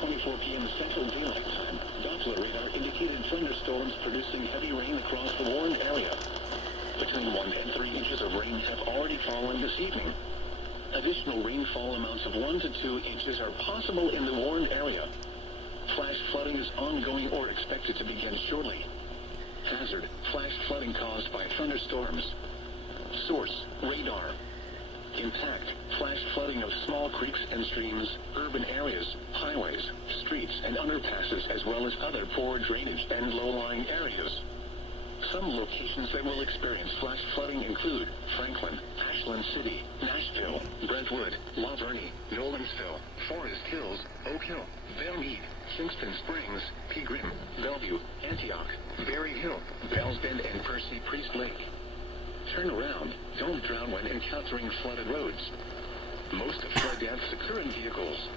10:24 p.m. Central Daylight Time, Doppler radar indicated thunderstorms producing heavy rain across the warned area. Between 1 and 3 inches of rain have already fallen this evening. Additional rainfall amounts of 1 to 2 inches are possible in the warned area. Flash flooding is ongoing or expected to begin shortly. Hazard: flash flooding caused by thunderstorms. Source: radar. Impact: flash flooding of small creeks and streams, urban areas, highways, streets and underpasses, as well as other poor drainage and low-lying areas. Some locations that will experience flash flooding include Franklin, Ashland City, Nashville, Brentwood, La Vergne, Nolensville, Forest Hills, Oak Hill, Belmead, Kingston Springs, Pea Green, Bellevue, Antioch, Berry Hill, Bells Bend, and Percy Priest Lake. Turn around. Don't drown when encountering flooded roads. Most flood deaths occur in vehicles.